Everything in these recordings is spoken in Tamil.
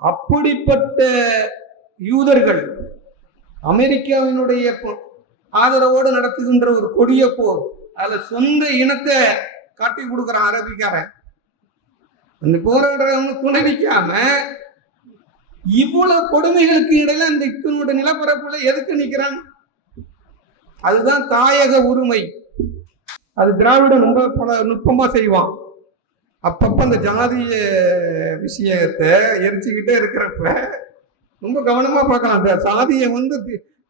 அப்படிப்பட்ட யூதர்கள் அமெரிக்காவினுடைய ஆதரவோடு நடத்துகின்ற ஒரு கொடிய போர், அதுல சொந்த இனத்தை காட்டி கொடுக்குறான் அரபிக்காரன். அந்த போராடுறவங்க துணைவிக்காம இவ்வளவு கொடுமைகளுக்கு இடையில அந்த இத்தனோட நிலப்பரப்புல எதுக்கு நிக்கிறான்? அதுதான் தாயக உரிமை. அது திராவிடம் ரொம்ப பல நுட்பமா செய்வான். அப்பப்ப அந்த ஜாதிய விஷயத்தை எரிச்சுக்கிட்டே இருக்கிறப்ப ரொம்ப கவனமா பார்க்கலாம். அந்த சாதியை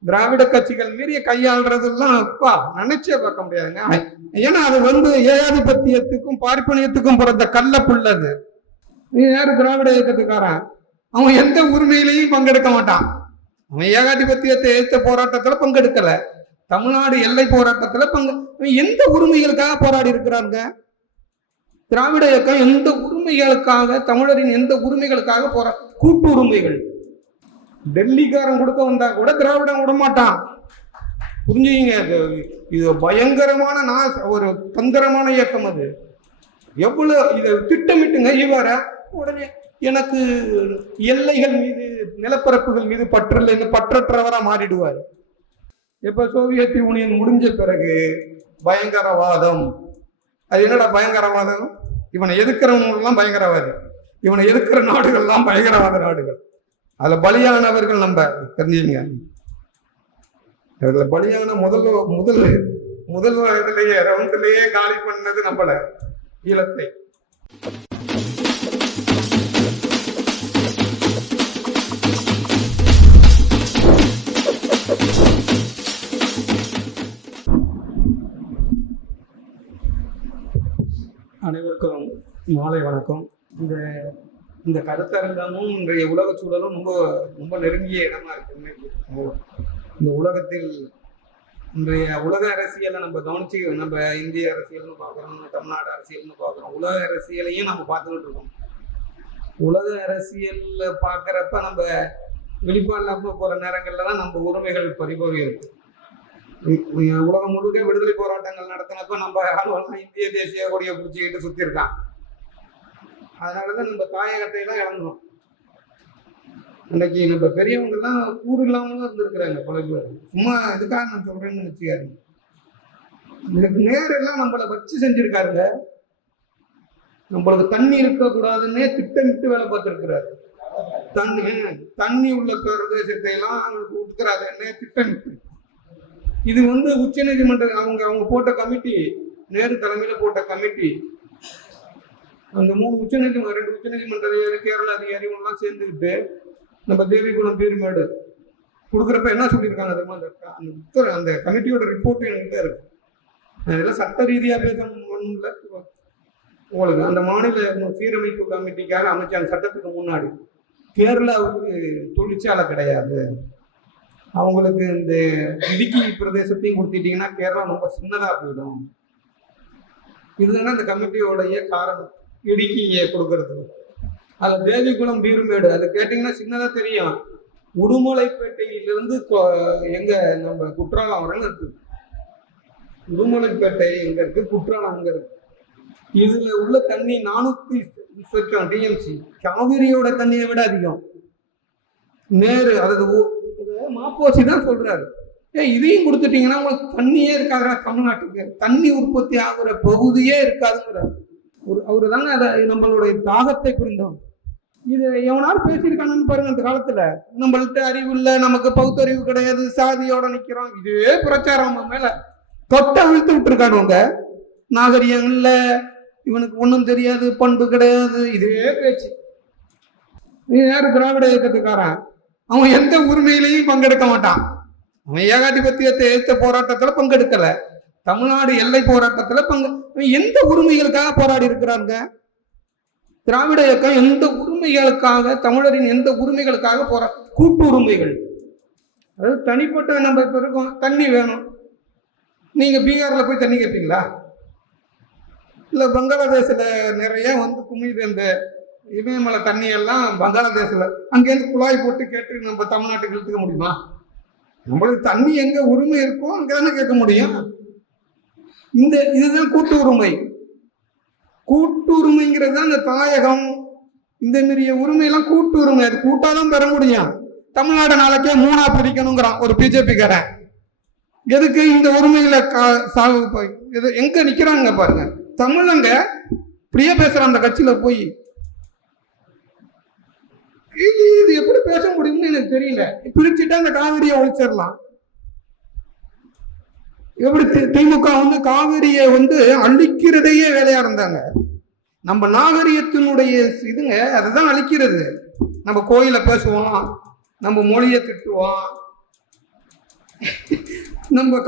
திராவிட கட்சிகள் மீறிய கையாளுறதெல்லாம் அப்பா நினைச்சே பார்க்க முடியாதுங்க. ஏன்னா அது ஏகாதிபத்தியத்துக்கும் பார்ப்பனியத்துக்கும் பிறந்த கள்ள புள்ளது. யாரு திராவிட இயக்கத்துக்காரன்? அவன் எந்த உரிமையிலையும் பங்கெடுக்க மாட்டான். அவன் ஏகாதிபத்தியத்தை எதிர்த்த போராட்டத்துல பங்கெடுக்கல, தமிழ்நாடு எல்லை போராட்டத்துல எந்த உரிமைகளுக்காக போராடி இருக்கிறாங்க? திராவிட இயக்கம் எந்த உரிமைகளுக்காக, தமிழரின் எந்த உரிமைகளுக்காக கூட்டு உரிமைகள். டெல்லிக்காரன் கொடுக்க வந்தா கூட திராவிடம் விட மாட்டான். புரிஞ்சுங்க, இது பயங்கரமான ஒரு தந்திரமான இயக்கம். அது எவ்வளவு இதை திட்டமிட்டுங்க. இவர உடனே எனக்கு எல்லைகள் மீது, நிலப்பரப்புகள் மீது பற்றலைன்னு பற்றற்றவரா மாறிடுவார். இப்ப சோவியத் யூனியன் முடிஞ்ச பிறகு பயங்கரவாதம். அது என்னடா பயங்கரவாதம்? இவனை எதிர்க்கிறவங்கெல்லாம் பயங்கரவாதி, இவனை எதிர்க்கிற நாடுகள்லாம் பயங்கரவாத நாடுகள். அதுல பலியானவர்கள் நம்ம தெரிஞ்சுங்க. அதுல பலியான முதல் இதுலயே ரவுண்ட்லயே காலி பண்ணது நம்மள ஈழத்தை. அனைவருக்கும் மாலை வணக்கம். இந்த கருத்தரங்கமும் இன்றைய உலக சூழலும் ரொம்ப ரொம்ப நெருங்கிய இடமா இருக்கு. இன்னைக்கு இந்த உலகத்தில் இன்றைய உலக அரசியலை நம்ம கவனிச்சு, நம்ம இந்திய அரசியல்னு பார்க்குறோம், தமிழ்நாடு அரசியல்னு பார்க்குறோம், உலக அரசியலையும் நம்ம பார்த்துக்கிட்டு இருக்கோம். உலக அரசியல் பார்க்குறப்ப நம்ம வெளிப்பாடு போகிற நேரங்கள்ல தான் நம்ம உரிமைகள் பறிபோகி இருக்கு. உலகம் முழுக்க விடுதலை போராட்டங்கள் நடத்தினப்ப நம்ம ஆளுவெல்லாம் இந்திய தேசிய கொடியை பிடிச்சிக்கிட்டு சுத்தி இருக்கான். அதனாலதான் நம்ம தாயகத்தை தான் இழந்தோம். இன்னைக்கு நம்ம பெரியவங்க எல்லாம் கூறு இல்லாமலும் இருந்திருக்கிறாங்க பல பேர். சும்மா இதுக்காக நான் சொல்றேன்னு நினைச்சுக்காரு. இதுக்கு நேரெல்லாம் நம்மளை வச்சு செஞ்சிருக்காருங்க. நம்மளுக்கு தண்ணி இருக்கக்கூடாதுன்னே திட்டமிட்டு வேலை பார்த்துருக்கிறாரு. தண்ணி உள்ள பிரதேசத்தை எல்லாம் அவங்களுக்கு கொடுக்குறாருன்னே திட்டமிட்டு. இது உச்ச நீதிமன்றம் அவங்க போட்ட கமிட்டி, நேரு தலைமையில போட்ட கமிட்டி, அந்த 2 உச்ச நீதிமன்ற கேரள அதிகாரிகள்லாம் சேர்ந்துக்கிட்டு நம்ம தேவிகுளம் பேருமேடு கொடுக்குறப்ப என்ன சொல்லியிருக்காங்க தெரியுமா? அந்த கமிட்டியோட ரிப்போர்ட் என்கிட்ட இருக்கு. அதெல்லாம் சட்ட ரீதியா பேச உங்களுக்கு அந்த மாநில சீரமைப்பு கமிட்டிக்காக அமைச்சாங்க சட்டத்துக்கு முன்னாடி. கேரளாவுக்கு தொழிற்சாலை கிடையாது, அவங்களுக்கு இந்த இடுக்கி பிரதேசத்தையும் கொடுத்துட்டீங்கன்னா கேரளா ரொம்ப சின்னதா போயிடும். இதுதானே அந்த கமிட்டியோடைய காரணம், இடுக்கியை கொடுக்கறது. அதுல தேவிகுளம் பீருமேடு அது கேட்டீங்கன்னா சின்னதா தெரியும். உடுமலைப்பேட்டையிலிருந்து எங்க நம்ம குற்றாலம் வரைக்கும் இருக்கு. உடுமலைப்பேட்டை எங்க இருக்கு, குற்றாலம் அங்க இருக்கு. இதுல உள்ள தண்ணி 400 டிஎம்சி, காவிரியோட தண்ணியை விட அதிகம். நேரு அதாவது மாப்போசி தான் சொல்றாரு, இதையும் கொடுத்துட்டீங்கன்னா உங்களுக்கு தண்ணியே இருக்காதுடா, தமிழ்நாட்டுக்கு தண்ணி உற்பத்தி ஆகுற பகுதியே இருக்காதுங்கிறார். அவரு தாங்க அதை நம்மளுடைய தாகத்தை புரிந்தோம். இது எவனாலும் பேசியிருக்கானு பாருங்க. அந்த காலத்துல நம்மள்ட்ட அறிவு இல்லை, நமக்கு பகுத்தறிவு கிடையாது, சாதியோட நிக்கிறோம், இதே பிரச்சாரம் மேல தொட்ட அழுத்து விட்டுருக்கானுங்க. நாகரிகம் இல்ல, இவனுக்கு ஒன்றும் தெரியாது, பண்பு கிடையாது, இதே பேச்சு. யாரு திராவிட இயக்கத்துக்காரன்? அவன் எந்த உரிமையிலையும் பங்கெடுக்க மாட்டான். அவன் ஏகாதிபத்தியத்தை எதிர்த்த போராட்டத்துல பங்கெடுக்கல, தமிழ்நாடு எல்லை போராட்டத்துல எந்த உரிமைகளுக்காக போராடி இருக்கிறாங்க? திராவிட இயக்கம் எந்த உரிமைகளுக்காக, தமிழரின் எந்த உரிமைகளுக்காக கூட்டு உரிமைகள். அதாவது தனிப்பட்ட நம்ம இப்ப இருக்கோம், தண்ணி வேணும், நீங்க பீகார்ல போய் தண்ணி கேட்பீங்களா? இல்ல பங்களாதேஷ்ல நிறைய குமிது இந்த இமயமலை தண்ணி எல்லாம் பங்களாதேஷ்ல அங்கேருந்து குழாய் போட்டு கேட்டு நம்ம தமிழ்நாட்டுக்கு இழுத்துக்க முடியுமா? நம்மளுக்கு தண்ணி எங்க உரிமை இருக்கோ அங்கதானே கேட்க முடியும். இதுதான் கூட்டு உரிமை. கூட்டு உரிமைங்கிறது தான் இந்த தாயகம், இந்த மாரிய உரிமையெல்லாம் கூட்டு உரிமை, அது கூட்டாதான் பெற முடியும். தமிழ்நாடு நாளைக்கே 3ஆ பிரிக்கணுங்கிறான் ஒரு பிஜேபிக்காரன். எதுக்கு இந்த உரிமையில எங்க நிக்கிறாங்க பாருங்க. தமிழங்க பிரிய பேசுறான் அந்த கட்சியில போய். இது எப்படி பேச முடியும்னு எனக்கு தெரியல. பிரிச்சுட்டா அந்த காவிரியை ஒழிச்சிடலாம். எப்படி திமுக காவிரியை அழிக்கிறதையே வேலையா இருந்தாங்க. நம்ம நாகரிகத்தினுடைய இதுங்க அதுதான் அழிக்கிறது. நம்ம கோயில பேசுவோம், நம்ம மொழியை திட்டுவோம். நம்ம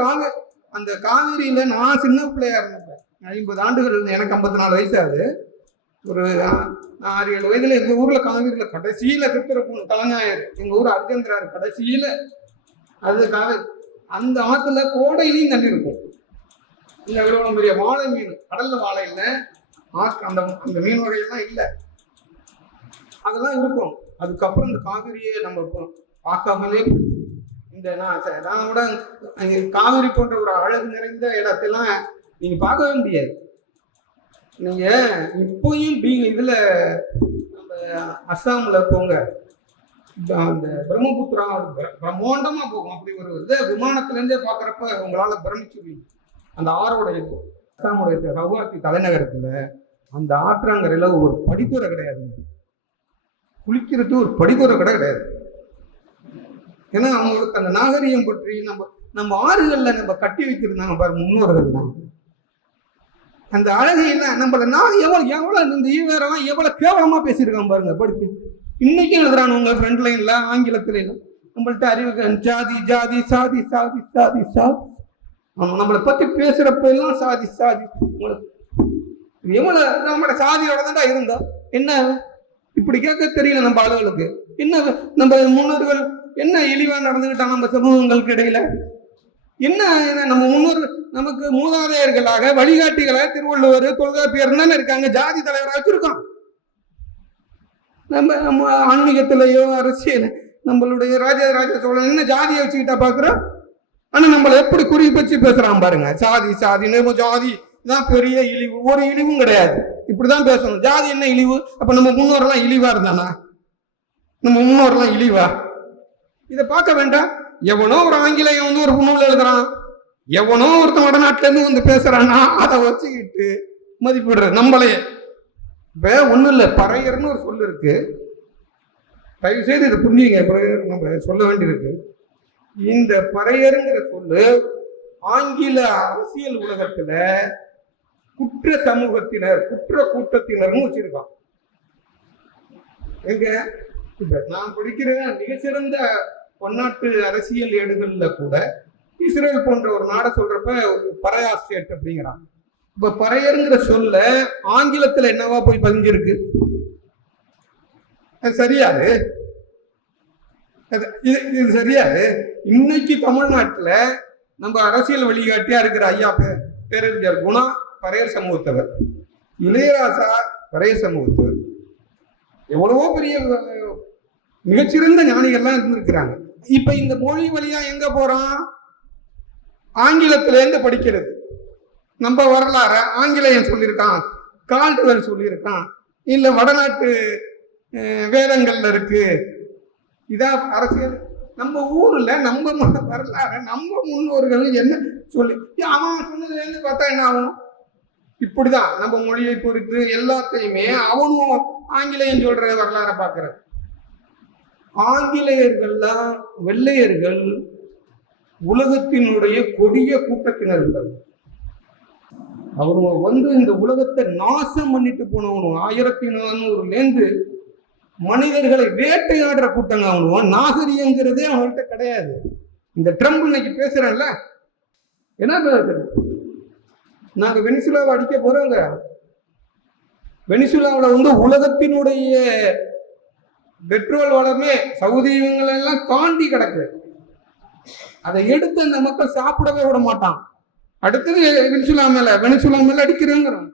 அந்த காவிரியில நான் சின்ன பிள்ளையா இருந்தேன், 50 ஆண்டுகள், எனக்கு 54 வயசு ஆகுது. ஒரு 6-7 வயதுல எங்க ஊர்ல காவிரியில கடைசியில திருத்துற கலைஞர், எங்க ஊர் அர்ஜெந்திரார் கடைசியில அது காவிரி. அந்த ஆத்துல கோடையிலையும் தண்ணி இருக்கும். இந்த இவ்வளவு பெரிய வாழை மீன், கடல்ல வாழை இல்லை, அந்த அந்த மீன் வகையெல்லாம் இல்லை, அதெல்லாம் இருக்கும். அதுக்கப்புறம் இந்த காவிரியை நம்ம பார்க்காமலே இந்த நான் கூட காவிரி போன்ற ஒரு அழகு நிறைந்த இடத்தெல்லாம் நீங்க பார்க்கவே முடியாது. நீங்க இப்பயும் இதுல நம்ம அஸ்ஸாம்ல போங்க, அந்த பிரம்மபுத்திரா பிரம்மாண்டமா போகும். அப்படி ஒரு விமானத்துல இருந்தே பாக்குறப்ப உங்களால பிரமிச்சுவீங்க. அந்த ஆறோட இது அஸ்ஸாமுடைய கவுஹாத்தி தலைநகரத்துல அந்த ஆற்றங்கரையில ஒரு படித்துறை கிடையாது, குளிக்கிறது ஒரு படித்துறை கிடையாது. ஏன்னா அவங்களுக்கு அந்த நாகரிகம் பற்றி நம்ம ஆறுகள்ல நம்ம கட்டி வைத்திருந்தாங்க பாரு முன்னோர்கள் தான். அந்த அழகையெல்லாம் நம்மள எவ்வளவு இந்த ஈவேரெல்லாம் எவ்வளவு கேவலமா பேசியிருக்கான் பாருங்க. படிச்சு இன்னைக்கும் எழுதுறான் உங்க ஃப்ரண்ட் லைன்ல ஆங்கிலத்துல நம்மள்ட்ட அறிவு ஜாதி ஜாதி சாதி சாதி சாதி சாதி. நம்மளை பத்தி பேசுறப்ப எல்லாம் சாதி சாதி. எவ்வளவு நம்மளோட சாதியோட தான் இருந்தோம். என்ன இப்படி கேட்க தெரியல நம்ம ஆளுகளுக்கு. என்ன நம்ம முன்னோர்கள் என்ன இழிவா நடந்துகிட்டான் நம்ம சமூகங்களுக்கு இடையில. என்ன நம்ம முன்னோர்கள் நமக்கு மூதாதையர்களாக வழிகாட்டிகளாக திருவள்ளுவர் தொல்காப்பியர் தானே இருக்காங்க. ஜாதி தலைவராக வச்சிருக்கோம். நம்ம ஆன்மீகத்திலேயோ அரசியல் நம்மளுடைய ராஜராஜ சோழன் என்ன ஜாதியை வச்சுக்கிட்டா பாக்குறோம். ஆனா நம்மளை எப்படி குறி வச்சு பேசுறான் பாருங்க. சாதி சாதி ஜாதி தான் பெரிய இழிவு, ஒரு இழிவும் கிடையாது. இப்படிதான் பேசணும். ஜாதி என்ன இழிவு? அப்ப நம்ம முன்னோரெல்லாம் இழிவா இருந்தானா? நம்ம முன்னோரெல்லாம் இழிவா? இதை பார்க்க வேண்டாம். எவனோ ஒரு ஆங்கிலேயம் ஒரு நூல் எழுதுறான், எவனோ ஒருத்தன் வடநாட்டுல இருந்து பேசுறான்னா அதை வச்சுக்கிட்டு மதிப்பிடுற நம்மளே. இப்ப ஒண்ணும் இல்லை, பறையர்னு ஒரு சொல்லு இருக்கு. தயவு செய்து இதை புரிஞ்சுங்க, நம்ம சொல்ல வேண்டியிருக்கு. இந்த பறையருங்கிற சொல்லு ஆங்கில அரசியல் உலகத்துல குற்ற சமூகத்தினர், குற்ற கூட்டத்தினர்னு வச்சிருக்கான். எங்க இப்ப நான் படிக்கிற மிகச்சிறந்த பன்னாட்டு அரசியல் ஏடுகள்ல கூட இஸ்ரேல் போன்ற ஒரு நாடை சொல்றப்ப பறையா ஸ்டேட் அப்படிங்கிறான். இப்ப பறையருங்கிற சொல்ல ஆங்கிலத்துல என்னவா போய் பதிஞ்சிருக்கு? சரியாது? இது சரியாது? இன்னைக்கு தமிழ்நாட்டுல நம்ம அரசியல் வழிகாட்டியா இருக்கிற ஐயா பேரறிஞர் குணா பறையர் சமூகத்தவர், இளையராஜா பறையர் சமூகத்தவர், எவ்வளவோ பெரிய மிகச்சிறந்த ஞானிகள்லாம் இருந்திருக்கிறாங்க. இப்ப இந்த மொழி வழியா எங்க போறான்? ஆங்கிலத்தில இருந்து படிக்கிறது. நம்ம வரலாற ஆங்கிலேயன் சொல்லியிருக்கான், கால்டுவெல் சொல்லியிருக்கான், இல்ல வடநாட்டு வேதங்கள்ல இருக்கு. இதான் அரசியல். நம்ம ஊர்ல நம்ம வரலாற நம்ம முன்னோர்கள் என்ன சொல்லி அவன் சொன்னதுல இருந்து பார்த்தா என்ன ஆகும்? இப்படிதான் நம்ம மொழியை பொறுத்து எல்லாத்தையுமே அவனும் ஆங்கிலேயன் சொல்ற வரலாற பாக்குற. ஆங்கிலேயர்கள்லாம் வெள்ளையர்கள் உலகத்தினுடைய கொடிய கூட்டத்தினர்கள். அவங்க இந்த உலகத்தை நாசம் பண்ணிட்டு போனவனும் 1400 மனிதர்களை வேட்டையாடுற கூட்டங்க. அவனும் நாகரிகங்கிறதே அவங்கள்ட்ட கிடையாது. இந்த ட்ரம்ப் இன்னைக்கு பேசுறேன்ல, என்ன பேசுறது? நாங்க வெனிசுலாவை அடிக்க போறோங்க. வெனிசுலாவோட உலகத்தினுடைய பெட்ரோல் வளமே சவுதி இவங்களெல்லாம் தாண்டி கிடக்கு. அதை எடுத்து அந்த மக்கள் சாப்பிடவே விட மாட்டான். அடுத்தது வெனிசுலா மேல அடிக்கிறோங்கிறோம்.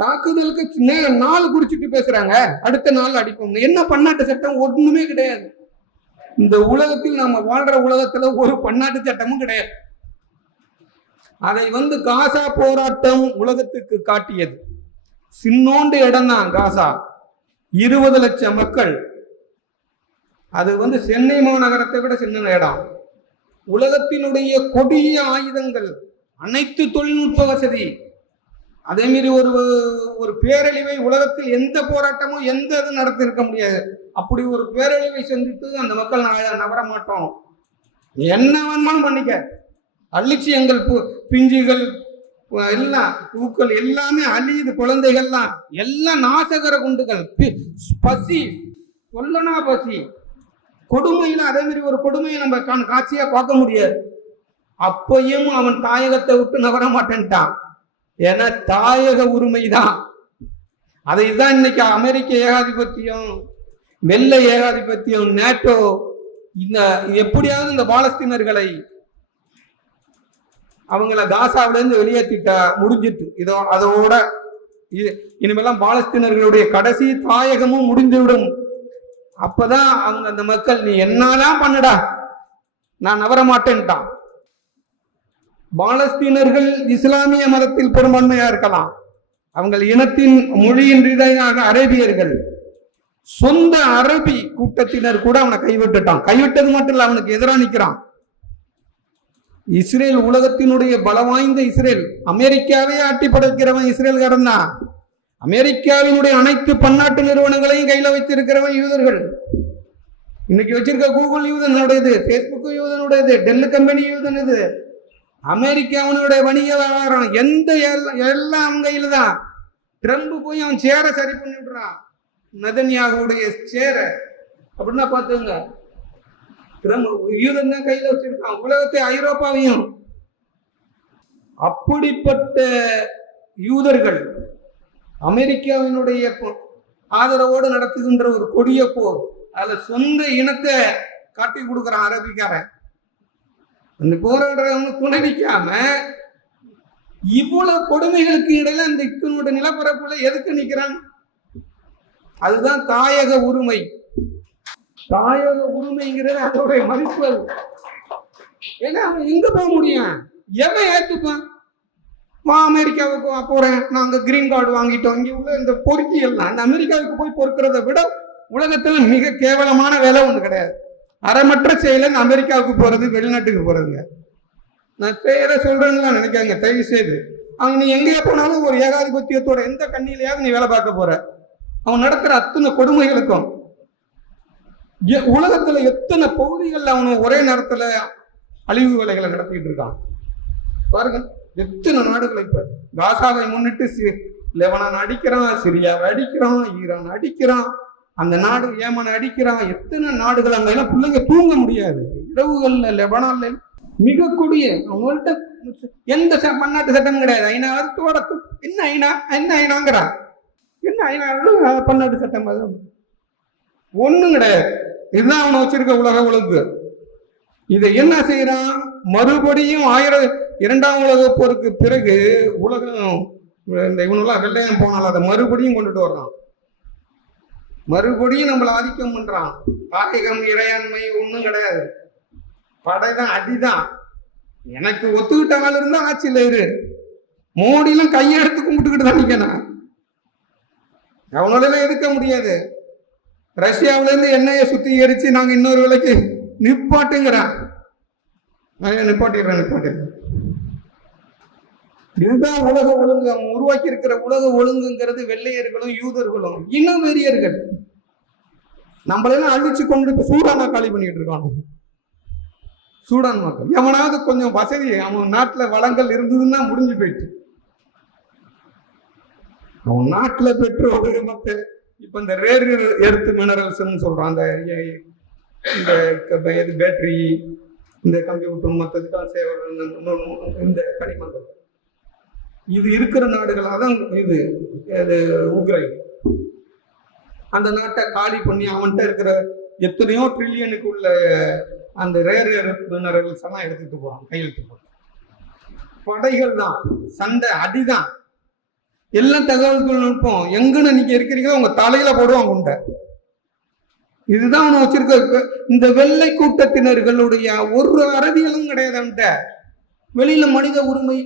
தாக்குதலுக்கு நாள் குறிச்சிட்டு பேசுறாங்க, அடுத்த நாள் அடிப்போம். என்ன பன்னாட்டு சட்டம்? ஒண்ணுமே கிடையாது. இந்த உலகத்தில் நாம வாழ்ற உலகத்துல ஒரு பன்னாட்டு சட்டமும் கிடையாது. அதை காசா போராட்டம் உலகத்துக்கு காட்டியது. சின்னோண்டு இடம் தான் காசா, 20 லட்சம் மக்கள். அது சென்னை மாநகரத்தை விட சின்ன இடம். உலகத்தினுடைய கொடிய ஆயுதங்கள், அனைத்து தொழில்நுட்ப வசதி, அதே மாதிரி ஒரு பேரழிவை உலகத்தில் எந்த போராட்டமும் எந்த இது நடத்திருக்க முடியாது. அப்படி ஒரு பேரழிவை சந்தித்து அந்த மக்கள் நகர மாட்டோம், என்ன வேணுமாலும் பண்ணிக்க, அழிச்சியங்கள், பிஞ்சுகள் எல்லாம், பூக்கள் எல்லாமே அழியுது, குழந்தைகள்லாம் எல்லாம் நாசகர குண்டுகள், பசி, சொல்லனா பசி, கொடுமையில அதே மாதிரி ஒரு கொடுமையை நம்ம காட்சியா பார்க்க முடியாது. அப்பையும் அவன் தாயகத்தை விட்டு நகர மாட்டேன்ட்டான். ஏன்னா தாயக உரிமை தான். அதைதான் இன்னைக்கு அமெரிக்க ஏகாதிபத்தியம், வெள்ளை ஏகாதிபத்தியம், நேட்டோ இந்த எப்படியாவது இந்த பாலஸ்தீனர்களை அவங்கள காசாவில இருந்து வெளியேற்றிட்டா முடிஞ்சிட்டு. அதோட இனிமேலாம் பாலஸ்தீனர்களுடைய கடைசி தாயகமும் முடிந்துவிடும். அப்பதான் அந்த மக்கள் நீ என்னதான் பண்ணுடா, நான் நவர மாட்டேன்ட்டான். பாலஸ்தீனர்கள் இஸ்லாமிய மதத்தில் பெரும்பான்மையா இருக்கலாம், அவங்க இனத்தின் மொழியின் ரீதியாக அரேபியர்கள். சொந்த அரபி கூட்டத்தினர் கூட அவனை கைவிட்டுட்டான். கைவிட்டது மட்டும் இல்ல, அவனுக்கு எதிராக நிற்கிறான். இஸ்ரேல் உலகத்தினுடைய பலவாய்ந்த இஸ்ரேல், அமெரிக்காவே ஆட்டி படைக்கிறவன் இஸ்ரேல்காரன் தான். அமெரிக்காவினுடைய அனைத்து பன்னாட்டு நிறுவனங்களையும் கையில வைத்திருக்கிறவன் யூதர்கள். இன்னைக்கு வச்சிருக்க கூகுள் யூதனுடையது, பேஸ்புக் யூதனுடையது, டெல் கம்பெனி யூதனுது, அமெரிக்காவினுடைய வணிக விவகாரம் எந்த எல்லாம் அவன் கையில தான். ட்ரம்ப் போய் அவன் சேரை சரி பண்ணிடுறான், நெதன்யாகுடைய சேரை. அப்படின்னா பார்த்துங்க, யூதன் தான் கையில வச்சிருக்கான் உலகத்தை, ஐரோப்பாவையும். அப்படிப்பட்ட யூதர்கள் அமெரிக்காவினுடைய ஆதரவோடு நடத்துகின்ற ஒரு கொடிய போர். அதுல சொந்த இனத்தை காட்டி கொடுக்குறான் அரபிக்காரன். அந்த போராடுறவங்க துணை நிற்காம இவ்வளவு கொடுமைகளுக்கு இடையில அந்த இத்தனோட நிலப்பரப்புல எதுக்கு நிற்கிறான்? அதுதான் தாயக உரிமை. தாயக உரிமைங்கிறது அதோடைய மதிப்பு. ஏன்னா அவன் எங்க போக முடியும், எவன் ஏத்துப்பான்? அமெரிக்காவுக்கு போறேன், நாங்க கிரீன் கார்டு வாங்கிட்டோம், இங்க உள்ள இந்த பொறுக்கி எல்லாம் அந்த அமெரிக்காவுக்கு போய் பொறுக்கிறத விட உலகத்துல மிக கேவலமான வேலை ஒண்ணு கிடையாது. அறமற்ற செயலன் அமெரிக்காவுக்கு போறது, வெளிநாட்டுக்கு போறதுங்க. நான் பேரை சொல்றேன்னு நினைக்காங்க, தயவு செய்து. அவன் நீ எங்கேயா போனாலும் ஒரு ஏகாதிபத்தியத்தோட எந்த கண்ணிலையாவது நீ வேலை பார்க்க போற. அவன் நடக்கிற அத்தனை கொடுமைகளுக்கும் உலகத்துல எத்தனை பகுதிகள் அவன் ஒரே நேரத்துல அழிவு வேலைகளை நடத்திட்டு இருக்கான் பாருங்க. எத்தனை நாடுகளை இப்ப காசாவை முன்னிட்டு லெபனான் அடிக்கிறான், சிரியாவை அடிக்கிறான், ஈரான் அடிக்கிறான், அந்த நாடு ஏமனை அடிக்கிறான். எத்தனை நாடுகள் அங்க எல்லாம் பிள்ளைங்க தூங்க முடியாது இரவுகள்ல. லெபனான்ல மிக கொடிய, அவங்கள்ட்ட எந்த பன்னாட்டு சட்டம் கிடையாது. ஐநாவோட என்ன ஐநாங்கிறா, என்ன ஐநா பன்னாட்டு சட்டம் ஒண்ணும் கிடையாது. இதுதான் அவனை வச்சிருக்க உலக ஒழுங்கு. இதை என்ன செய்யறான்? மறுபடியும் 2ஆம் உலக போருக்கு பிறகு உலகம் இந்த இவனெல்லாம் வெள்ளையம் போனாலும் அதை மறுபடியும் கொண்டுட்டு வர்றான். மறுபடியும் நம்மளை ஆதிக்கம் பண்றான். தாயகம் இறையாண்மை ஒண்ணும் கிடையாது, படைதான், அடிதான். எனக்கு ஒத்துக்கிட்ட ஆள் இருந்தா ஆட்சியில் இரு. மோடிலாம் கையெடுத்து கும்பிட்டுக்கிட்டு தான் நிக்கணும், அவனால எதுக்க முடியாது. ரஷ்யாவில இருந்து எண்ணெயை சுத்திகரிச்சு நாங்க இன்னொரு விலைக்கு நிப்பாட்டுங்கிறான். நிப்பாட்டிடுறேன். இதுதான் உலக ஒழுங்கு. அவன் உருவாக்கி இருக்கிற உலக ஒழுங்குங்கிறது வெள்ளையர்களும் யூதர்களும் இன வெறியர்கள். நம்மளெல்லாம் அழிச்சு கொண்டு இப்ப சூடானா காலி பண்ணிட்டு இருக்கானோ. சூடான் மக்கள் எவனாவது கொஞ்சம் வசதி, அவன் நாட்டுல வளங்கள் இருந்ததுன்னா முடிஞ்சு போயிட்டு. அவன் நாட்டுல பெட்ரோல் மக்கள் இப்ப இந்த ரேர் எர்த் மினரல்ஸ் சொல்றான், இந்த பேட்டரி, இந்த கம்ப்யூட்டர் மற்றதுக்காக சேவை, இந்த கனிமங்கள் இது இருக்கிற நாடுகள். அதான் இது உக்ரைன். அந்த நாட்டை காலி பண்ணி அவன்கிட்ட இருக்கிற எத்தனையோ ட்ரில்லியனுக்கு உள்ள அந்த ரேர் எர்த் மினரல்ஸ் எல்லாம் எடுத்துட்டு போறான், கையெழுத்து போறான். படைகள் தான், சண்டை, அடிதான், எல்லாம் தகவல் தொழில்நுட்பம். எங்கன்னு நீங்க இருக்கிறீங்களோ உங்க தலையில போடுவாங்க உண்டை. இதுதான் அவனை வச்சிருக்க. இந்த வெள்ளை கூட்டத்தினர்களுடைய ஒரு அரசியலும் கிடையாது அவன்கிட்ட. வெளியில மனித உரிமை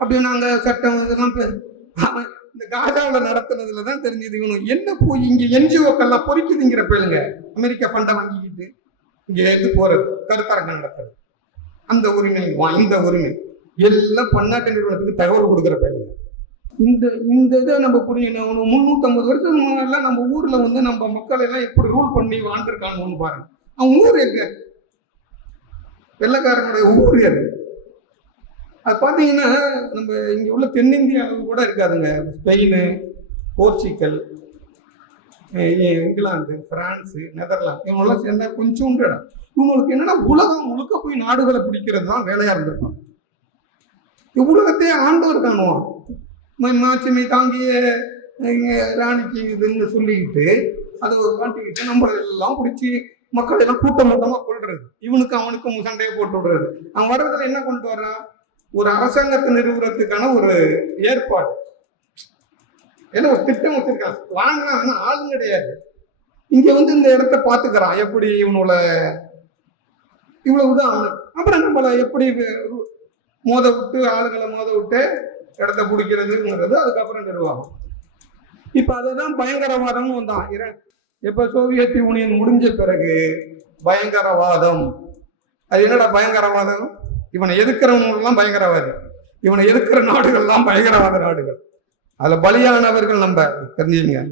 அப்படி நாங்க சட்டம் இதெல்லாம் இந்த காஜாவில் நடத்துனதுல தான் தெரிஞ்சது இவனு என்ன போய் இங்க என்ஜிஓக்கெல்லாம் பொறிக்குதுங்கிற பேருங்க. அமெரிக்கா ஃபண்டை வாங்கிக்கிட்டு இங்க இருந்து போறது, கருத்தரங்கம் நடத்துறது, அந்த உரிமை இந்த உரிமை எல்லாம் பன்னாட்டு நிறுவனத்துக்கு தகவல் கொடுக்குற பேருங்க. இந்த இதை நம்ம புரியணும். 350 வருஷத்துக்கு முன்னாடிலாம் நம்ம ஊர்ல வந்து நம்ம மக்கள் எல்லாம் எப்படி ரூல் பண்ணி வாழ்ந்துருக்காங்கன்னு பாருங்க. அவன் ஊர் எங்க, வெள்ளைக்காரனுடைய ஊர் அது. அது பார்த்தீங்கன்னா நம்ம இங்கே உள்ள தென்னிந்தியாவில் கூட இருக்காதுங்க. Spain, Portugal, England, France, Netherlands இவங்கெல்லாம் சேர்ந்தா கொஞ்சோண்டு இடம். இவங்களுக்கு என்னன்னா உலகம் முழுக்க போய் நாடுகளை பிடிக்கிறது தான் வேலையா இருந்திருக்கும். உலகத்தையே ஆண்டவர் காணுவான். மாட்சிமை தாங்கிய ராணிக்கு இதுன்னு சொல்லிக்கிட்டு அதை காட்டிக்கிட்டு நம்ம எல்லாம் பிடிச்சி மக்கள் எல்லாம் கூட்டம் கூட்டமாக கொள்றது, இவனுக்கு அவனுக்கும் சண்டையை போட்டு விடுறது. அவன் வர்றதுல என்ன கொண்டு வர்றான், ஒரு அரசாங்கத்தை நிறுவுறதுக்கான ஒரு ஏற்பாடு, ஏன்னா ஒரு திட்டம் வச்சிருக்கான். வாங்கினா ஆளும் கிடையாது. இங்க வந்து இந்த இடத்த பாத்துக்கிறான், எப்படி இவனோட இவ்வளவுதான் அவனு. அப்புறம் நம்மளை எப்படி மோத விட்டு ஆளுங்களை மோத விட்டு இடத்த பிடிக்கிறதுங்கிறது அதுக்கப்புறம் நிர்வாகம். இப்ப அதுதான் பயங்கரவாதம் வந்தான். இப்ப சோவியத் யூனியன் முடிஞ்ச பிறகு பயங்கரவாதம். அது என்னடா பயங்கரவாதம், இவனை எதிர்க்கிறவங்கெல்லாம் பயங்கரவாதி, இவனை எதிர்க்கிற நாடுகள்லாம் பயங்கரவாத நாடுகள். அதுல பலியானவர்கள் நம்ம தெரிஞ்சுங்க.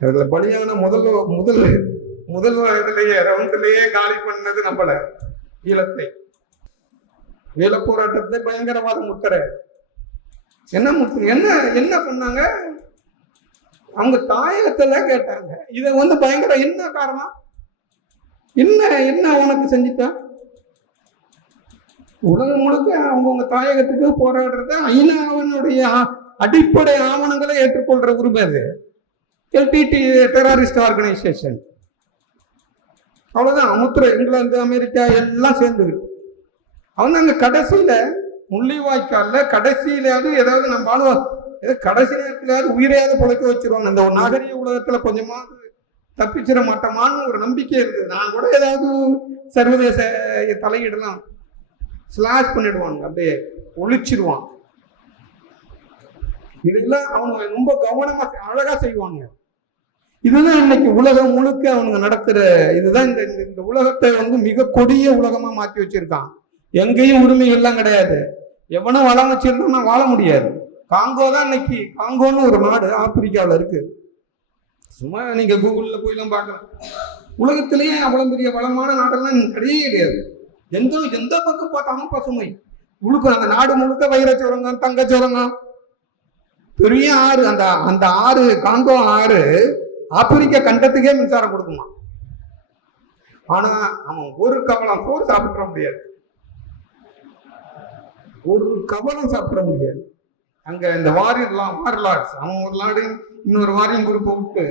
அதுல பலியான முதல் இதுலயே ரவுண்ட்லயே காலி பண்ணது நம்மள ஈழத்தை, ஈழ போராட்டத்தை பயங்கரவாத முத்திரை. என்ன என்ன பண்ணாங்க, அவங்க தாயகத்துல கேட்டாங்க. இதை வந்து பயங்கர என்ன காரணம், என்ன உனக்கு செஞ்சுட்டா? உலகம் முழுக்க அவங்கவுங்க தாயகத்துக்கு போராடுறத ஐநாவினுடைய அடிப்படை ஆவணங்களை ஏற்றுக்கொள்ற உரிமை அது. LTD terrorist organisation. அவ்வளவுதான் முத்திரை. இங்கிலாந்து, அமெரிக்கா எல்லாம் சேர்ந்துக்கிட்டு அவங்க அங்க கடைசியில முள்ளிவாய்க்கால கடைசியிலாவது ஏதாவது நம்ம ஆளுவோம், கடைசி நேரத்திலாவது உயிரையாவது பொழைக்க வச்சிருவாங்க. அந்த ஒரு நாகரிக உலகத்துல கொஞ்சமாவது தப்பிச்சிட மாட்டோமான்னு ஒரு நம்பிக்கை இருக்குது. நான் கூட ஏதாவது சர்வதேச தலையிடலாம், ஸ்லாஷ் பண்ணிடுவாங்க, அப்படியே ஒழிச்சிருவான். இதெல்லாம் அவங்க ரொம்ப கவனமா அழகா செய்வாங்க. இதுதான் இன்னைக்கு உலகம் முழுக்க அவனுங்க நடத்துற இதுதான். இந்த உலகத்தை வந்து மிக கொடிய உலகமா மாற்றி வச்சிருக்கான். எங்கேயும் உரிமை எல்லாம் கிடையாது. எவனும் வளம் வச்சிருந்தா வாழ முடியாது. காங்கோ தான் இன்னைக்கு, காங்கோன்னு ஒரு நாடு ஆப்பிரிக்காவில் இருக்கு. சும்மா நீங்க கூகுள்ல போயெல்லாம் பார்க்கலாம். உலகத்திலேயே அவ்வளவு பெரிய வளமான நாடெல்லாம் கிடையவே கிடையாது. எந்த பக்கம் பார்த்தாலும் பசுமை முழுக்க. அந்த நாடு முழுக்க வைர சுரங்கம், தங்க சுரங்கம், பெரிய ஆறு. அந்த ஆறு, காங்கோ ஆறு ஆப்பிரிக்க கண்டத்துக்கே மின்சாரம் கொடுக்குமா. ஆனா அவன் ஒரு கவலம் சோறு சாப்பிட முடியாது, ஒரு கவலம் சாப்பிட முடியாது. அங்க இந்த வார்லார்ட்ஸ் அவன் ஒரு நாடு இன்னொரு வாரியம் குரூப்பை விட்டு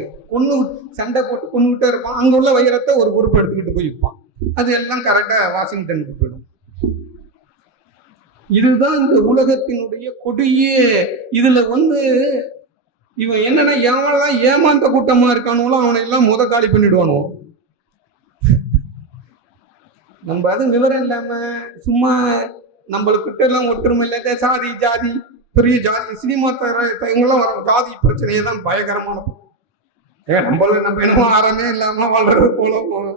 சண்டை போட்டு கொண்டுகிட்டே இருப்பான். அங்க உள்ள வைரத்தை ஒரு குரூப் எடுத்துக்கிட்டு போய் விற்பான். அது எல்லாம் கரெக்டா வாஷிங்டனுக்கு போயிடும். இதுதான் இந்த உலகத்தினுடைய கொடியே. இதுல வந்து இவன் என்னன்னா எவனெல்லாம் ஏமாந்த கூட்டமா இருக்கானோ அவனை எல்லாம் காலி பண்ணிடுவானோ. நம்ம அது விவரம் இல்லாம சும்மா நம்மளுக்கிட்ட எல்லாம் ஒற்றுமை இல்லாத சாதி ஜாதி பெரிய ஜாதி சினிமா எங்கெல்லாம் வர ஜாதி பிரச்சனையே தான் பயங்கரமான. நம்ம என்னமோ ஆரமே இல்லாம வாழ்றது போல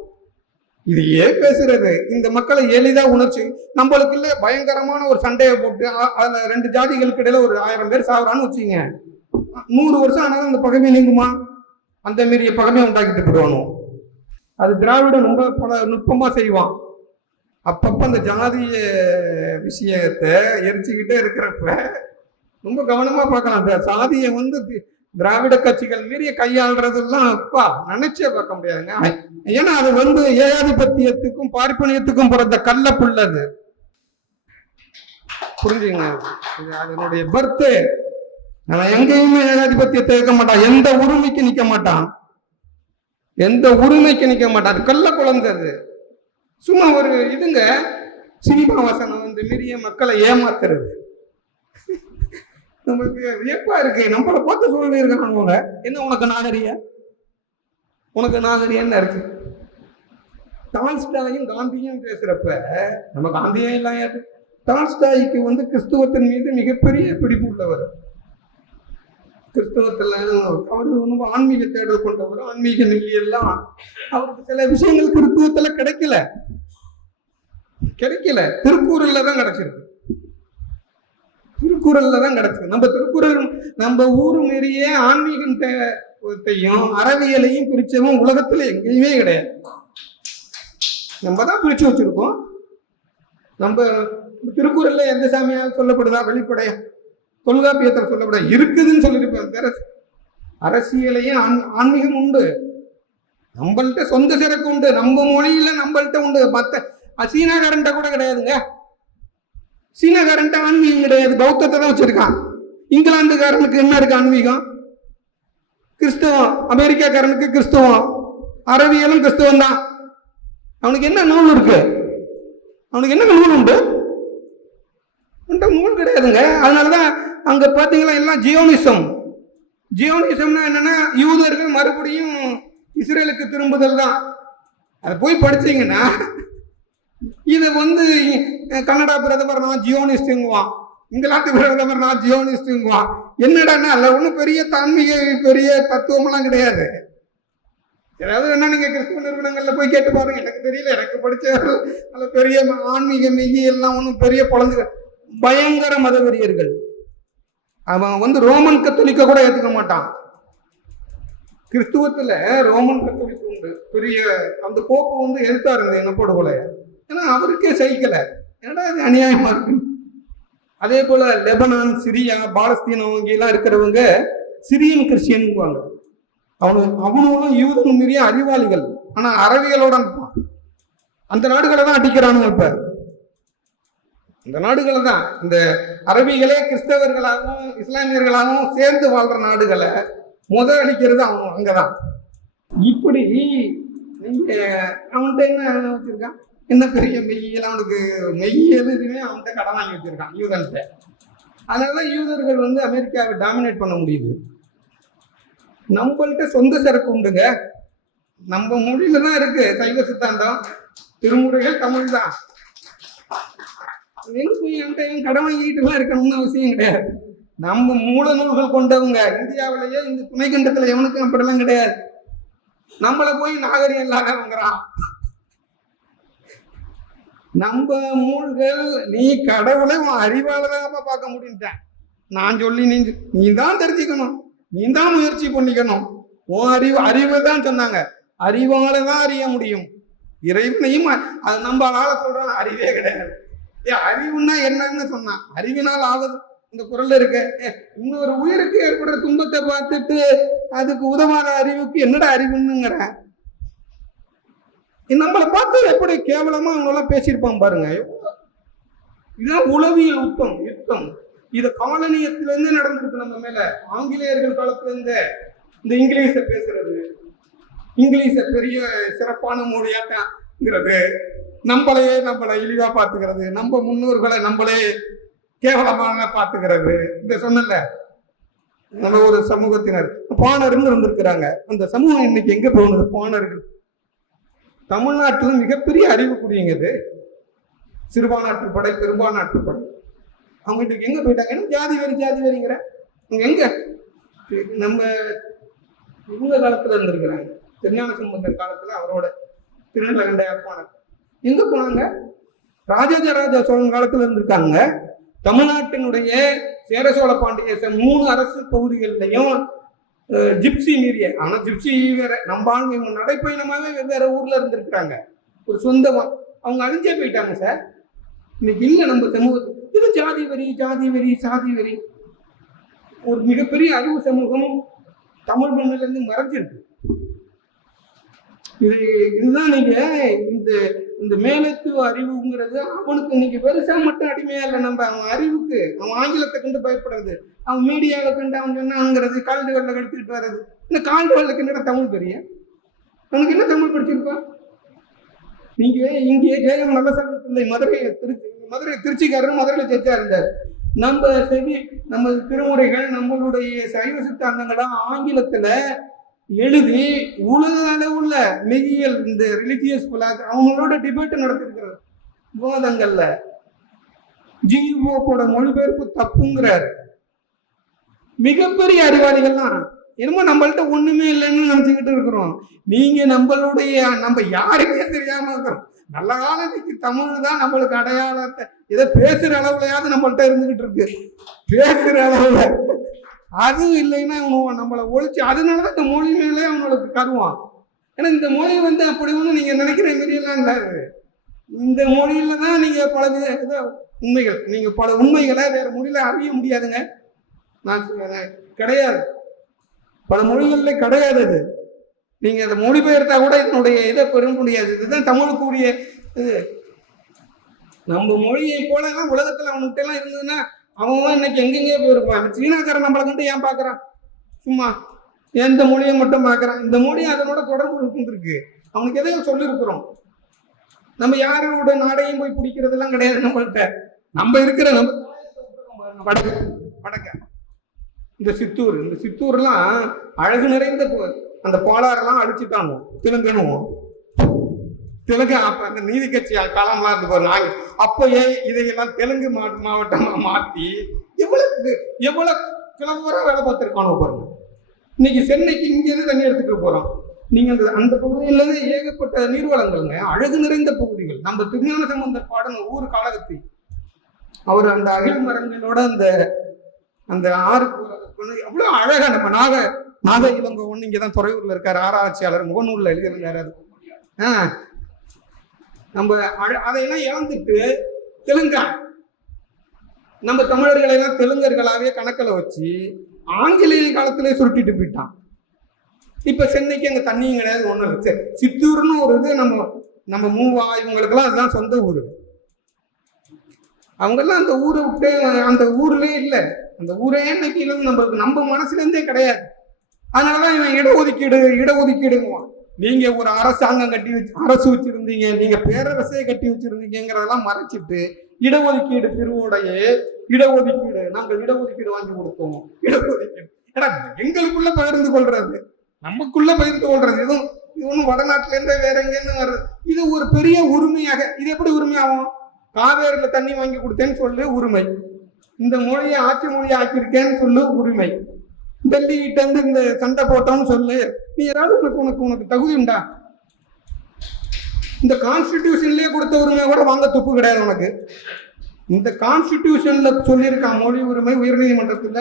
இது ஏன் பேசுறது. இந்த மக்களை எளிதா உணர்ச்சி நம்மளுக்கு இல்ல பயங்கரமான ஒரு சண்டையை போட்டு அதுல 2 ஜாதிகளுக்கு இடையில ஒரு 1000 பேர் சாகுறான்னு வச்சுங்க. 100 வருஷம் ஆனாலும் அந்த பகைமை நீங்குமா? அந்த மாரிய பகைமை உண்டாக்கிட்டு போடுவானோ. அது திராவிடம் ரொம்ப பல நுட்பமா செய்வான். அப்பப்ப அந்த ஜாதிய விஷயத்தை எரிச்சுக்கிட்டே இருக்கிறப்ப ரொம்ப கவனமா பார்க்கலாம். அந்த சாதியை வந்து திராவிட கட்சிகள் மீறிய கையாளுறதெல்லாம் அப்பா நினைச்சே பார்க்க முடியாதுங்க. ஏன்னா அது வந்து ஏகாதிபத்தியத்துக்கும் பார்ப்பனியத்துக்கும் பிறந்த கள்ள புள்ளது. புரிஞ்சுங்க, அதனுடைய பர்த்து. நான் எங்கேயுமே ஏகாதிபத்தியத்தை இருக்க மாட்டான், எந்த உரிமைக்கு நிக்க மாட்டான், அது கள்ள குழந்தது. சும்மா ஒரு இதுங்க சினிமா வசனம் வந்து மீறிய மக்களை ஏமாத்துறது. நமக்கு வியப்பா இருக்கு. நம்மளை பார்த்து சொல்லி இருக்காங்க, என்ன உனக்கு நாகரியம் இருக்கு. டால்ஸ்டாயும் காந்தியும் பேசுறப்ப நம்ம காந்தியும் இல்லாயாது. டால்ஸ்டாய்க்கு வந்து கிறிஸ்துவத்தின் மீது மிகப்பெரிய பிடிப்பு உள்ளவர். கிறிஸ்தவத்துல அவரு ரொம்ப ஆன்மீக தேடல் கொண்டவர், ஆன்மீக நிலை எல்லாம் அவருக்கு சில விஷயங்கள் கிறிஸ்துவத்துல கிடைக்கல. திருக்குறள்ல தான் கிடைச்சிருக்கு. நம்ம திருக்குறள் நம்ம ஊரு மீறிய ஆன்மீகத்தையும் அறவியலையும் பிரிச்சவும் உலகத்துல எங்கேயுமே கிடையாது. நம்ம தான் பிரிச்சு வச்சிருக்கோம். நம்ம திருக்குறள்ல எந்த சாமியால் சொல்லப்படுதா? வெளிப்படையா தொல்காப்பியத்தில் சொல்லப்பட இருக்குதுன்னு சொல்லியிருப்பாங்க. அரசியலையும் ஆன்மீகம் உண்டு. நம்மள்கிட்ட சொந்த சிறப்பு உண்டு. நம்ம மொழியில நம்மள்கிட்ட உண்டு. மற்ற சீனாக்காரன்ட்ட கூட கிடையாதுங்க. சீனாக்காரன்ட்ட ஆன்மீகம் கிடையாது, பௌத்தத்தை தான் வச்சிருக்கான். இங்கிலாந்துக்காரனுக்கு என்ன இருக்கு? ஆன்மீகம். கிறிஸ்தவம். அமெரிக்காக்காரனுக்கு கிறிஸ்தவம், அரபியலும் கிறிஸ்தவம் தான். அவனுக்கு என்ன நூல் இருக்கு? அவனுக்கு என்ன நூல் உண்டு? நூல் கிடையாதுங்க. அதனாலதான் அங்க பாத்தீங்களா எல்லாம் ஜியோனிசம்னா என்னன்னா யூதர்கள் மறுபடியும் இஸ்ரேலுக்கு திரும்புதல் தான். அதை போய் படிச்சீங்கன்னா இதை கனடா பிரதமர் நான் ஜியோனிஸ்டுங்குவான், இங்கிலாந்து பிரதமர் நான் ஜியோனிஸ்டுங்குவான். என்னடான்னா அதில் ஒன்றும் பெரிய தான்மீக பெரிய தத்துவமெல்லாம் கிடையாது. ஏதாவது வேணா நீங்க கிறிஸ்துவ நிறுவனங்கள்ல போய் கேட்டு பாருங்க. எனக்கு தெரியல, எனக்கு படிச்ச நல்ல பெரிய ஆன்மீக மெய்யி எல்லாம் ஒன்றும் பெரிய குழந்தைங்க, பயங்கர மதவெறியர்கள். அவன் ரோமன் கத்தோலிக்க கூட ஏற்றுக்க மாட்டான். கிறிஸ்துவத்துல ரோமன் கத்தோலிக்க உண்டு. பெரிய அந்த போப்பு எழுத்தாரு இந்த இனப்போடு போல. ஏன்னா அவருக்கே சகிக்கல, ஏன்னா அது அநியாயமா இருக்கு. அதே போல லெபனான், சிரியா, பாலஸ்தீன் எல்லாம் இருக்கிறவங்க சிரியன் கிறிஸ்டியனுக்குவாங்க. அவனும் யூதனும் மீறிய அறிவாளிகள், ஆனா அரபிகளோட இருப்பான். அந்த நாடுகளை தான் அடிக்கிறானுங்க. இப்ப இந்த நாடுகளை தான் இந்த அரபிகளே கிறிஸ்தவர்களாகவும் இஸ்லாமியர்களாகவும் சேர்ந்து வாழ்ற நாடுகளை அடிக்கிறது அவன் அங்கதான். இப்படி நீங்க அவன்கிட்ட என்ன வச்சிருக்கான்? என்ன பெரிய மெய்யியல்? அவனுக்கு மெய்யியல் இதுவே அவன்கிட்ட கடன் வாங்கி வச்சிருக்கான் யூதன்கிட்ட. அதனாலதான் யூதர்கள் அமெரிக்காவை டாமினேட் பண்ண முடியுது. நம்மள்கிட்ட சொந்த சரக்கு உண்டுங்க. நம்ம மொழியில தான் இருக்கு சைவ சித்தாந்தம், திருமுறைகள் தமிழ் தான். எங்க போய் என்கிட்ட கடன் வாங்கிட்டு எல்லாம் இருக்கணும்னு அவசியம் கிடையாது. நம்ம மூல நூல்கள் கொண்டவங்க. இந்தியாவிலேயே இந்த துணைக்கண்டத்துல எவனுக்கும் அப்படிலாம் கிடையாது. நம்மள போய் நாகரிகம் இல்லாதவங்கிறான். நம்ம மூல்கள் நீ கடவுளை அறிவாளராக பார்க்க முடியும்ட்டேன். நான் சொல்லி நீ தான் தெரிஞ்சுக்கணும், நீ தான் முயற்சி பண்ணிக்கணும். உன் அறிவு தான் சொன்னாங்க. அறிவால தான் அறிய முடியும் இறைவனையும். அது நம்ம ஆள சொல்றோம், அறிவே கிடையாது. அறிவுன்னா என்னன்னு சொன்னான். அறிவினால் ஆகுது இந்த குரல் இருக்கு. இன்னொரு உயிருக்கு ஏற்படுற துன்பத்தை பார்த்துட்டு அதுக்கு உதவாத அறிவுக்கு என்னடா அறிவுன்னுங்கிற. நம்மளை பார்த்து எப்படி கேவலமா அவங்களெல்லாம் பேசியிருப்பான் பாருங்க. இதுதான் உளவியல் யுத்தம். இது காலனியத்திலிருந்து நடந்திருக்கு நம்ம மேல. ஆங்கிலேயர்கள் காலத்துல இந்த இங்கிலீஷை பேசுறது, இங்கிலீஷை பெரிய சிறப்பான மொழியாட்டாங்கிறது, நம்மளை இழிவா பார்த்துக்கிறது, நம்ம முன்னோர்களை நம்மளே கேவலமான பார்த்துக்கிறது. இந்த சொன்னல நம்ம ஒரு சமூகத்தினர் பாணர்கள் இருந்திருக்கிறாங்க. அந்த சமூகம் இன்னைக்கு எங்க போனது? பாணர்கள் தமிழ்நாட்டில் மிகப்பெரிய அறிவுக்குரியங்க. இது சிறுபான்நாட்டுப்படை, பெரும்பான்நாட்டுப்படை. அவங்க இன்னைக்கு எங்க போயிட்டாங்க? ஜாதி வரிங்கிற எங்க நம்ம இவங்க காலத்துல இருந்திருக்கிறாங்க. திருஞான சம்பந்தர் காலத்துல அவரோட திருநெல்வேலி யாழ்ப்பாணம் எங்க போனாங்க? ராஜராஜ சோழன் காலத்துல இருந்திருக்காங்க. தமிழ்நாட்டினுடைய சேர சோழ பாண்டிய 3 அரசு பகுதிகளிலையும் ஜிப்சி மீறிய, ஆனா ஜிப்சி வேற, நம்ம நடைப்பயணமாவே வெவ்வேறு ஊர்ல இருந்திருக்கிறாங்க. ஒரு சொந்தமா அவங்க அழிஞ்சே போயிட்டாங்க சார். இன்னைக்கு இல்லை நம்ம சமூகத்துக்கு. இது சாதி வெறி. ஒரு மிகப்பெரிய அறிவு சமூகம் தமிழ் மண்ணில இருந்து மறைஞ்சிருக்கு. இதுதான் நீங்க இந்த மேலத்துவ அறிவுங்கிறது அவனுக்கு இன்னைக்கு பெருசா மட்டும் அடிமையா இல்லை. நம்ம அவன் அறிவுக்கு அவன் ஆங்கிலத்தை கண்டு பயப்படுறது, அவன் மீடியாவை கண்டு அவன் சொன்னாங்கிறது, கால்டுவெல்ல எடுத்துக்கிட்டு வர்றது. இந்த கால்டுவெல்லுக்கு என்ன தமிழ் தெரியும்? அவனுக்கு என்ன தமிழ் படிச்சிருப்பான்? நீங்க இங்கே ஜெயம் நல்லசாமி பிள்ளை மதுரை திருச்சிக்காரர் மதுரையில ஜெயிச்சா இருந்தார். நம்ம திருமுறைகள் நம்மளுடைய சைவ சித்தாந்தங்களா ஆங்கிலத்துல எழுதி உலக அளவுள்ள மெய்யியல் இந்த ரிலிஜியஸ் அவங்களோட டிபேட் நடத்திருக்கிறார். விவாதங்கள்ல ஜிஓட மொழிபெயர்ப்பு தப்புங்கிறார். மிகப்பெரிய அறிவாளிகள்லாம் என்னமோ நம்மள்ட்ட ஒண்ணுமே இல்லைன்னு நினைச்சுக்கிட்டு இருக்கிறோம். நீங்க நம்ம யாருமே தெரியாம இருக்கிறோம். நல்ல காலம் இன்னைக்கு தமிழ் தான் நம்மளுக்கு அடையாளத்தை இதை பேசுற அளவுலயாவது நம்மள்ட்ட இருந்துகிட்டு இருக்கு. பேசுற அளவுல அதுவும் இல்லைன்னா நம்மளை ஒழிச்சு, அதனாலதான் இந்த மொழி மேலே அவங்களுக்கு கருவான். ஏன்னா இந்த மொழி அப்படி ஒண்ணு நீங்க நினைக்கிற மாரியெல்லாம் இல்லாது. இந்த மொழியில தான் நீங்க பல உண்மைகள், நீங்க பல உண்மைகளை வேற மொழியில அறிய முடியாதுங்க. நான் கிடையாது, பல மொழிகள்ல கிடையாது. அது நீங்க அதை மொழிபெயர்த்தா கூட இதனுடைய இதை பெற முடியாது. இதுதான் தமிழுக்குரிய இது. நம்ம மொழியை போலலாம் உலகத்துல அவனுக்கிட்ட எல்லாம் இருந்ததுன்னா அவன் இன்னைக்கு எங்கெங்கே போயிருப்பான். சீனாக்காரன் நம்மளை கண்டு ஏன் பாக்குறான்? சும்மா எந்த மொழியை மட்டும் பாக்குறான்? இந்த மொழி அதனோட தொடர்பு இருந்திருக்கு. அவனுக்கு எதையும் சொல்லியிருக்கிறோம். நம்ம யாரோட நாடையும் போய் பிடிக்கிறதெல்லாம் கிடையாது. நம்மள்கிட்ட நம்ம இருக்கிற நம்ம வடக்க இந்த சித்தூர்லாம் அழகு நிறைந்த அந்த பாலாரெல்லாம் அழிச்சுட்டாங்க. தெலுங்கு அப்ப அந்த நீதி கட்சி காலம்லாம் இருந்து பாருங்க. அப்ப இதையெல்லாம் தெலுங்கு மாவட்டமா மாத்தி எவ்வளவு கிளம்புற வேலை பார்த்திருக்கானோ பாருங்க. இன்னைக்கு சென்னைக்கு இங்கிருந்து தண்ணி எடுத்துட்டு போறோம். நீங்க அந்த பகுதியில ஏகப்பட்ட நீர்வளங்கள்ங்க, அழகு நிறைந்த பகுதிகள். நம்ம திருஞான சம்பந்தர் பாடல் ஊர் காலகத்தி அவர் அந்த அகில் மரங்களோட அந்த ஆறு அவ்வளவு அழகா நம்ம நாக இளங்கோ ஒண்ணு இங்கதான் துறையூர்ல இருக்காரு, ஆராய்ச்சியாளர், முகநூல்ல எழுதியிருந்தாரு. நம்ம அதையெல்லாம் இழந்துட்டு தெலுங்கா நம்ம தமிழர்களை எல்லாம் தெலுங்கர்களாவே கணக்கில் வச்சு ஆங்கிலேய காலத்திலே சுருட்டிட்டு போயிட்டான். இப்ப சென்னைக்கு அங்க தண்ணியும் கிடையாது, ஒண்ணும் இல்லை. சித்தூர்னு ஒரு இது நம்ம மூவா இவங்களுக்கெல்லாம் அதுதான் சொந்த ஊரு. அவங்கெல்லாம் அந்த ஊரை விட்டு அந்த ஊர்லயே இல்லை. அந்த ஊரே இன்னைக்கு நம்ம மனசுல இருந்தே கிடையாது. அதனாலதான் இவன் இடஒதுக்கீடுங்குவான். நீங்க ஒரு அரசாங்கம் அரசு வச்சிருந்தீங்க, நீங்க பேரரசே கட்டி வச்சிருந்தீங்கிறதெல்லாம் மறைச்சிட்டு இடஒதுக்கீடு இடஒதுக்கீடு நாங்கள் இடஒதுக்கீடு வாங்கி கொடுத்தோம். இடஒதுக்கீடு ஏன்னா எங்களுக்குள்ள பகிர்ந்து கொள்றது, நமக்குள்ள பகிர்ந்து கொள்றது. இது ஒன்றும் வடநாட்டுல இருந்தே வேற எங்கன்னு வருது. இது ஒரு பெரிய உரிமையாக. இது எப்படி உரிமையாகும்? காவேரியில தண்ணி வாங்கி கொடுத்தேன்னு சொல்லு உரிமை. இந்த மொழியை ஆட்சி மொழியை ஆக்கியிருக்கேன்னு சொல்லு உரிமை. டெல்லிகிட்ட இருந்து இந்த சண்டை போட்டோம்னு சொல்லு. நீ ஏதாவது உனக்கு தகுதி உண்டா? இந்த கான்ஸ்டிடியூஷன்லயே கொடுத்த உரிமையை கூட வாங்க துப்பு கிடையாது உனக்கு. இந்த கான்ஸ்டிடியூஷன்ல சொல்லியிருக்கான் மொழி உரிமை, உயர்நீதிமன்றத்துல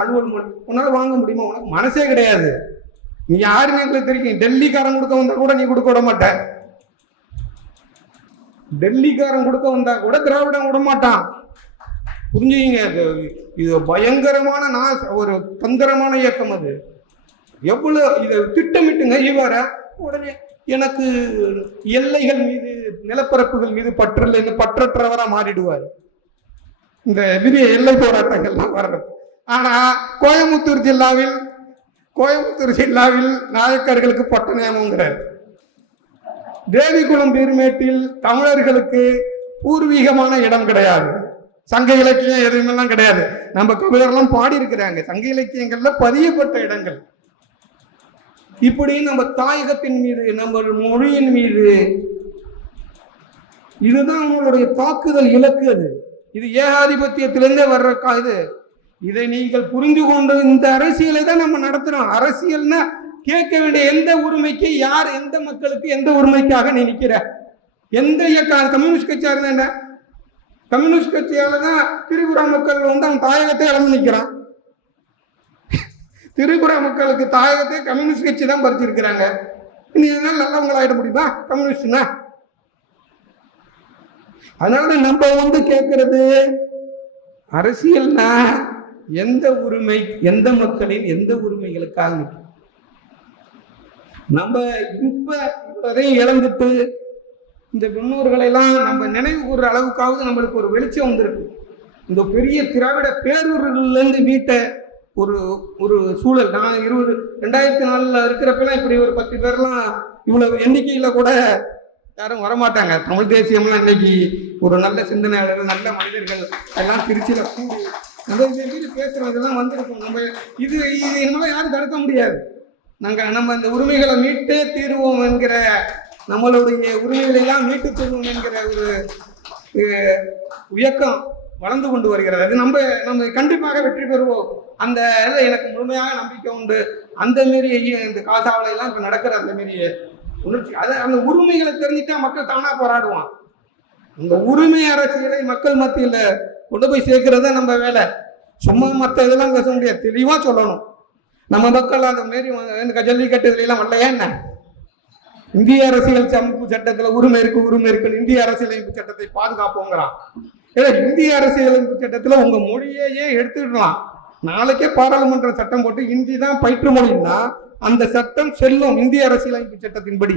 அலுவல் மொழி. உன்னால வாங்க முடியுமா? உனக்கு மனசே கிடையாது. நீ யாருன்னு எங்களுக்கு தெரியும். டெல்லிக்காரன் கொடுக்க வந்தா கூட நீ கொடுக்க விட மாட்ட. டெல்லிக்காரன் கொடுக்க வந்தா கூட திராவிடம் விட மாட்டான். புரிஞ்சுங்க. இது பயங்கரமான ஒரு தந்திரமான இயக்கம். அது எவ்வளவு இதை திட்டமிட்டுங்க. இவர உடனே எனக்கு எல்லைகள் மீது நிலப்பரப்புகள் மீது பற்றற்றவரா மாறிடுவார். இந்த பெரிய எல்லை போராட்டங்கள்லாம் வர்றது. ஆனா கோயம்புத்தூர் ஜில்லாவில் நாயக்கர்களுக்கு பட்ட நியமங்கிறார். தேவிகுளம் பீர்மேட்டில் தமிழர்களுக்கு பூர்வீகமான இடம் கிடையாது. சங்க இலக்கியம் எதுவுமெல்லாம் கிடையாது. நம்ம கவிஞர்லாம் பாடி இருக்கிறாங்க. சங்க இலக்கியங்கள்ல பதியப்பட்ட இடங்கள். இப்படி நம்ம தாயகத்தின் மீது, நம்ம மொழியின் மீது, இதுதான் அவங்களுடைய தாக்குதல் இலக்கு. இது ஏகாதிபத்தியத்திலிருந்தே வர்ற இது. இதை நீங்கள் புரிந்து கொண்டு இந்த அரசியலை தான் நம்ம நடத்துறோம். அரசியல்னா கேட்க வேண்டிய எந்த உரிமைக்கு யார், எந்த மக்களுக்கு எந்த உரிமைக்காக நீ நிற்கிற? எந்த இயக்கம்? கம்யூனிஸ்ட் கட்சியா இருந்தா கம்யூனிஸ்ட் கட்சியால தான் திரிபுரா மக்கள் அவன் தாயகத்தை இழந்து நிற்கிறான். திரிபுரா மக்களுக்கு தாயகத்தை கம்யூனிஸ்ட் கட்சி தான் பறிச்சிருக்கிறாங்க. நீ இதனால நல்லவங்களாயிட முடியுமா கம்யூனிஸ்ட்னா? அதனால நம்ம கேட்கறது அரசியல்னா எந்த உரிமை, எந்த மக்களின் எந்த உரிமைகளுக்காக நிற்கும். நம்ம இப்பதையும் இழந்துட்டு இந்த முன்னோர்களை எல்லாம் நம்ம நினைவு கூறுற அளவுக்காவது நம்மளுக்கு ஒரு வெளிச்சம் வந்திருக்கு. இந்த பெரிய திராவிட பேரூரிலிருந்து மீட்ட ஒரு சூழல். நான் 2004 இருக்கிறப்பெல்லாம் இப்படி ஒரு 10 பேர்லாம் இவ்வளவு எண்ணிக்கையில கூட யாரும் வரமாட்டாங்க. தமிழ் தேசியம்லாம் இன்னைக்கு ஒரு நல்ல சிந்தனையாளர்கள், நல்ல மனிதர்கள் எல்லாம் திருச்சியில கூடி நம்ம மீது பேசுறதெல்லாம் வந்திருக்கும். நம்ம இது நம்மளால யாரும் தடுக்க முடியாது. நம்ம இந்த உரிமைகளை மீட்டே தீர்வோம் என்கிற, நம்மளுடைய உரிமைகளை எல்லாம் மீட்டு தருவோம் என்கிற ஒரு இயக்கம் வளர்ந்து கொண்டு வருகிறது. அது நம்ம கண்டிப்பாக வெற்றி பெறுவோம். அந்த இதில் எனக்கு முழுமையாக நம்பிக்கை உண்டு. அந்த மாரி இந்த காசாவில எல்லாம் இப்போ நடக்கிற அந்த மாரி உணர்ச்சி, அதை அந்த உரிமைகளை தெரிஞ்சுட்டா மக்கள் தானா போராடுவான். இந்த உரிமை அரசியலை மக்கள் மத்தியில் கொண்டு போய் சேர்க்கிறது தான் நம்ம வேலை. சும்மா மற்ற இதெல்லாம் பேச முடியாது, தெளிவாக சொல்லணும். நம்ம மக்கள் அந்த மாரி ஜல்லிக்கட்டு இதெல்லாம் வரலையா என்ன? இந்திய அரசியல் அமைப்பு சட்டத்தில் உரிமை இருக்குன்னு இந்திய அரசியலமைப்பு சட்டத்தை பாதுகாப்போங்கிறான். ஏன்னா இந்திய அரசியலமைப்பு சட்டத்தில் உங்க மொழியையே எடுத்துக்கலாம். நாளைக்கே பாராளுமன்ற சட்டம் போட்டு இந்தி தான் பயிற்று மொழின்னா அந்த சட்டம் செல்லும். இந்திய அரசியலமைப்பு சட்டத்தின்படி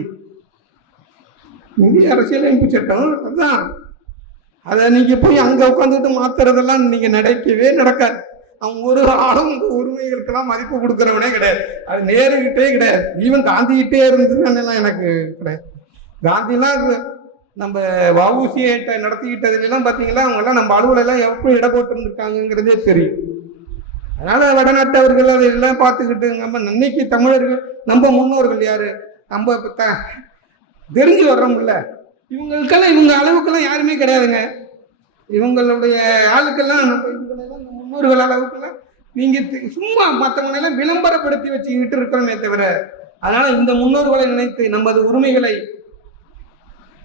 இந்திய அரசியலமைப்பு சட்டம் அதுதான். அதை நீங்க போய் அங்க உட்காந்துட்டு மாத்துறதெல்லாம் நீங்க நடக்காது. அவன் ஒரு ஆளும் உங்க உரிமைகளுக்கெல்லாம் மதிப்பு கொடுக்குறவனே கிடையாது. அது நேருகிட்டே கிடையாது. ஈவன் காந்திகிட்டே இருந்ததுலாம் எனக்கு கிடையாது. காந்திலாம் நம்ம வஉசியை நடத்திக்கிட்டதுலாம் பார்த்தீங்களா, அவங்கெல்லாம் நம்ம அலுவலெல்லாம் எப்படி இட போட்டு இருந்திருக்காங்கிறதே தெரியும். அதனால வடநாட்டவர்கள் அதெல்லாம் பார்த்துக்கிட்டு நம்ம இன்னைக்கு தமிழர்கள் நம்ம முன்னோர்கள் யாரு நம்ம தெரிஞ்சு வர்றோம்ல, இவங்களுக்கெல்லாம் இவங்க அளவுக்கெல்லாம் யாருமே கிடையாதுங்க. இவங்களுடைய ஆளுக்கெல்லாம் நம்ம இவங்களெல்லாம் முன்னோர்கள் அளவுக்கெல்லாம் நீங்க சும்மா மற்றவங்களெல்லாம் விளம்பரப்படுத்தி வச்சுக்கிட்டு இருக்கிறோமே தவிர, அதனால இந்த முன்னோர்களை நினைத்து நமது உரிமைகளை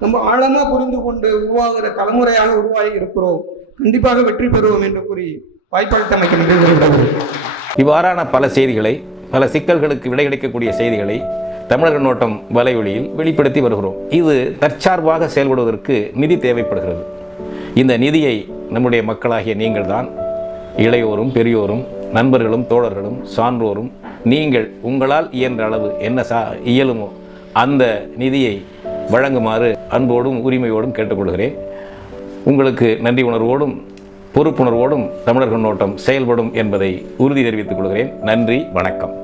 நம்ம ஆழமா புரிந்து கொண்டு உருவாகிற தலைமுறையாக உருவாகி இருக்கிறோம். கண்டிப்பாக வெற்றி பெறுவோம் என்று கூறி வாய்ப்பளித்தமைக்கு நன்றி கூறுகிறேன். இவ்வாறான பல செய்திகளை, பல சிக்கல்களுக்கு விடை கிடைக்கக்கூடிய செய்திகளை தமிழர் கண்ணோட்டம் வலையொலியில் வெளிப்படுத்தி வருகிறோம். இது தற்சார்பாக செயல்படுவதற்கு நிதி தேவைப்படுகிறது. இந்த நிதியை நம்முடைய மக்களாகிய நீங்கள் தான், இளையோரும் பெரியோரும் நண்பர்களும் தோழர்களும் சான்றோரும் நீங்கள் உங்களால் இயன்ற அளவு என்ன இயலுமோ அந்த நிதியை வழங்குமாறு அன்போடும் உரிமையோடும் கேட்டுக்கொள்கிறேன். உங்களுக்கு நன்றி உணர்வோடும் பொறுப்புணர்வோடும் தமிழர் கண்ணோட்டம் செயல்படும் என்பதை உறுதி தெரிவித்துக் கொள்கிறேன். நன்றி, வணக்கம்.